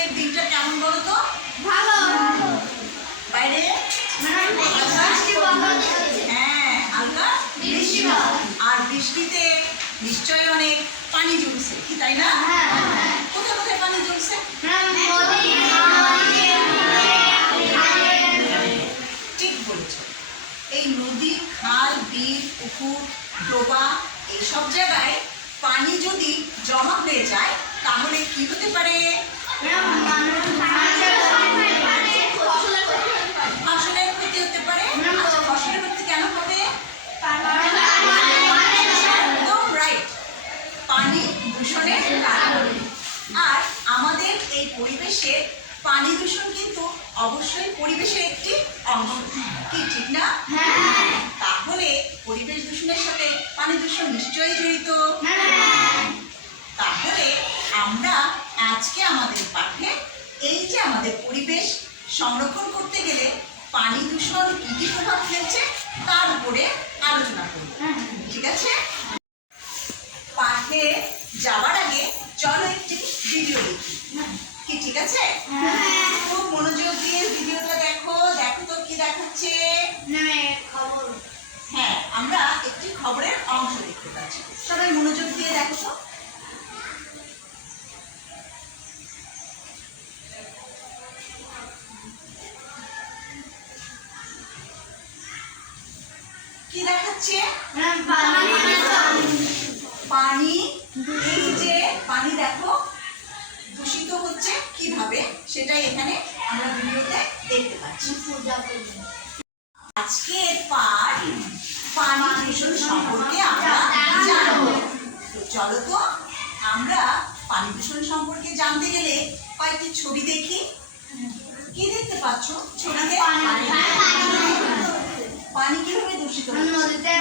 আজকের দিনটা কেমন বলো তো? ভালো। বাইরে হ্যাঁ হালকা বৃষ্টি, আর বৃষ্টিতে নিশ্চয়ই অনেক পানি জমছে, কি তাই না? কোথায় কোথায় পানি জমছে? ঠিক বলেছ। এই নদী, খাল, বিল, পুকুর, ডোবা এইসব জায়গায় পানি যদি জমা হয়ে যায় তাহলে কি হতে পারে? ফসলের ক্ষতি হতে পারে। আচ্ছা, ফসলের ক্ষতি কেন হবে? একদম রাইট, পানি দূষণের কারণে। আর আমাদের এই পরিবেশে পানি দূষণ কিন্তু অবশ্যই পরিবেশের একটি অংশ, কি ঠিক না? তাহলে পরিবেশ দূষণের সাথে পানি দূষণ নিশ্চয়ই জড়িত। তাহলে আমরা আজকে আমাদের পাঠে এই যে আমাদের পরিবেশ সংরক্ষণ করতে গেলে পানি দূষণ কি কি প্রভাব ফেলছে তার উপরে আলোচনা করব, ঠিক আছে? পাঠে যাওয়ার আগে চলো একটি ভিডিও দেখি, কি ঠিক আছে? খুব মনোযোগ দিয়ে ভিডিওটা দেখো। দেখো তো কি দেখাচ্ছে। হ্যাঁ, আমরা একটি খবরের অংশ দেখতে পাচ্ছি। সবাই মনোযোগ দিয়ে দেখো তো। কি দেখাচ্ছে? পানি। এই যে পানি দেখো দূষিত হচ্ছে কিভাবে সেটাই এখানে আমরা ভিডিওতে দেখতে পাচ্ছি। আজকের পাঠ পানি দূষণ সম্পর্কে আমরা জানবো। তো চলো তো আমরা পানি দূষণ সম্পর্কে জানতে গেলে কয়েকটি ছবি দেখি। কি দেখতে পাচ্ছ ছবিতে? পানি কিভাবে দূষিত হচ্ছে?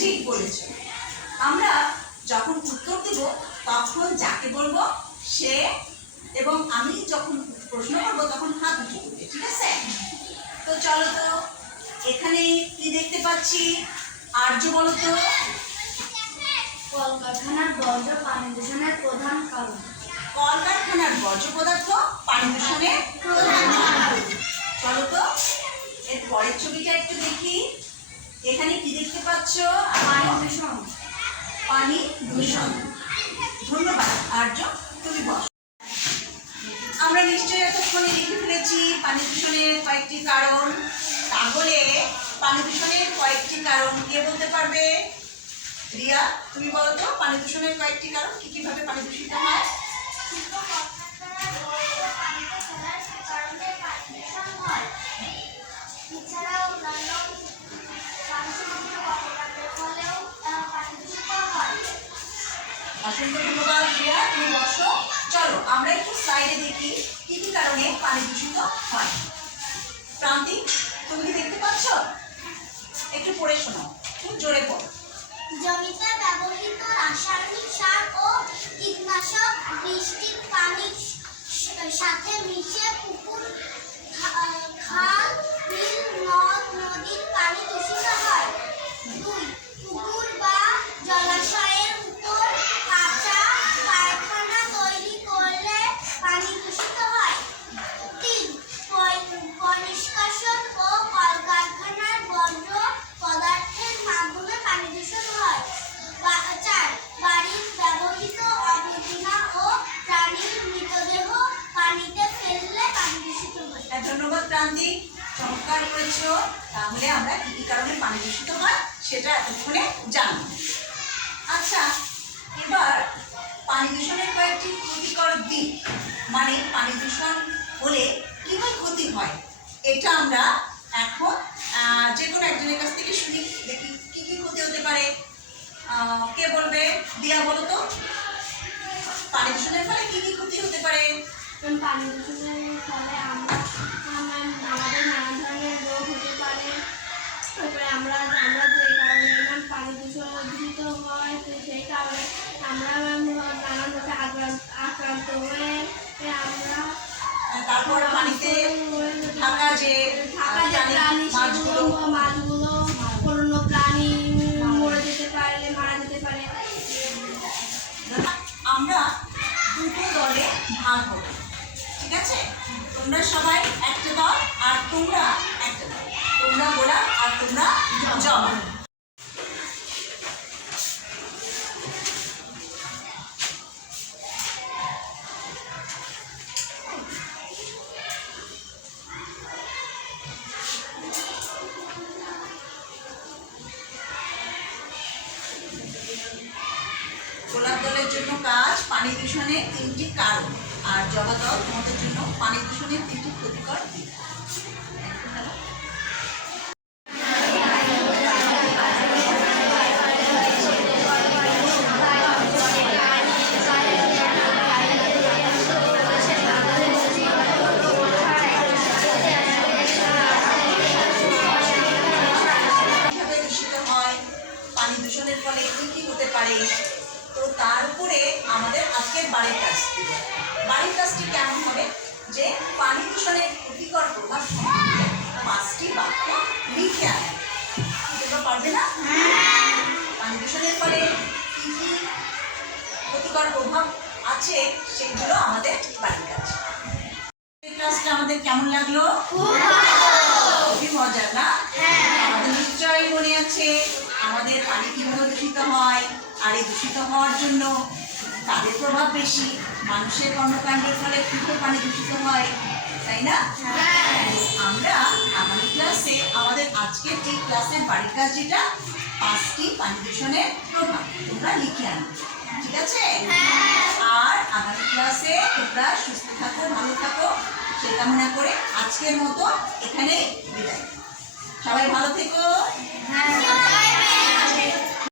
ঠিক বলেছ। আমরা যখন উত্তর দেব তখন যাকে বলবো সে, এবং আমি যখন প্রশ্ন করবো তখন হাত উঁচু করবে, ঠিক আছে? তো চলো তো এখানে কি দেখতে পাচ্ছি, আর্য বলো তো। কলকারখানার বর্জ্য পানি দূষণের প্রধান কারণ। কলকারখানার বর্জ্য পদার্থ পানি দূষণের প্রধান কারণ। চলো তো এর পরের ছবিটা একটু দেখি। এখানে কি দেখতে পাচ্ছ? পানি দূষণ। পানি দূষণ। ধন্যবাদ আর্য, তুমি বস। আমরা নিশ্চয়ই এতক্ষণে লিখে ফেলেছি পানি দূষণের কয়েকটি কারণ। তাহলে পানি দূষণের কয়েকটি কারণ কে বলতে পারবে? রিয়া, তুমি বলো তো পানি দূষণের কয়েকটি কারণ, কি কিভাবে পানি দূষিত হয়? অসংখ্য ধন্যবাদ রিয়া, তুমি বসো। চলো আমরা একটু স্লাইডে দেখি কি কি কারণে পানি দূষিত হয়। প্রান্তি, তুমি কি দেখতে পাচ্ছ? একটু পড়ে শোনো, খুব জোরে পড়ো। জমিতে ব্যবহৃত রাসায়নিক সার ও কীটনাশক বৃষ্টির পানির সাথে মিশে পুকুর, খাল, বিল, নদ নদীর পানি দূষিত হয়। 2. পুকুর বা জলাশয়ের উপর কাঁচা পায়খানা তৈরি করলে পানি দূষিত হয়। 3. পয়ঃনিষ্কাশন ও কলকারখানার বর্জ্য পদার্থের মাধ্যমে পানি দূষণ হয়। 4. বাড়ির ব্যবহৃত আবর্জনা ও প্রাণীর মৃতদেহ পানিতে ফেললে পানি দূষিত হয়। ধন্যবাদ প্রান্তি, চমৎকার করেছ। তাহলে আমরা কি কি কারণে পানি দূষিত হয় সেটা এতক্ষণে জানবো। আচ্ছা, এবার পানি দূষণের কয়েকটি ক্ষতিকর দিক, মানে পানি দূষণ হলে কি কি ক্ষতি হয়, এটা আমরা এখন যে কোনো একজনের কাছ থেকে শুনি। দেখি কি কি ক্ষতি হতে পারে। কে বলবে? দিয়া বলো তো, পানি দূষণের ফলে কি কি ক্ষতি হতে পারে? পানি দূষণের ফলে আমাদের নানা ধরনের রোগ হতে পারে। তারপরে আমরা যে কারণে পানি দূষিত হয় সেই কারণে আমরা নানানভাবে আক্রান্ত হয়ে আমরা, তারপর পানিতে থাকা যে মাছগুলো কোনো প্রাণী মারা যেতে পারে। দুটো দলে ভাগ হবে। ঠিক আছে, তোমরা সবাই একটা দল আর তোমরা একটা দল, তোমরা বলা আর তোমরা জবাব। গোলাপ দলের জন্য কাজ পানি দূষণের 3টি কারণ, আর জবা দল তোমাদের জন্য পানি দূষণের 3টি ক্ষতিকর দিক। কিভাবে দূষিত হয়, পানি দূষণের ফলে কি কি হতে পারে, তো তার উপরে আমাদের আজকের বাড়ির কাজ ছিল। বাড়ির কাজটি কেমন হবে, যে পানি দূষণের ক্ষতিকর প্রভাব সম্পর্কে 5টি বাক্য লিখে আনে। তোমরা পারবে না? পানি দূষণের ফলে কি কি ক্ষতিকর প্রভাব আছে সেগুলো আমাদের বাড়ির কাজ। এই ক্লাসটা আমাদের কেমন লাগলো? খুবই মজার না? আমাদের নিশ্চয়ই মনে আছে আমাদের পানি কিভাবে দূষিত হয়, আর এই দূষিত হওয়ার জন্য তাদের প্রভাব বেশি। মানুষের কর্মকাণ্ডের ফলে কিভাবে পানি দূষিত হয়, তাই না? আমরা আগামী ক্লাসে আমাদের আজকের এই ক্লাসের বাড়ির কাজ যেটা 5টি পানি দূষণের প্রভাব তোমরা লিখে আনবে। ঠিক আছে? আর আগামী ক্লাসে তোমরা সুস্থ থাকো, ভালো থাকো, সেই কামনা করে আজকের মতো এখানে বিদায়। সবাই ভালো থেকো।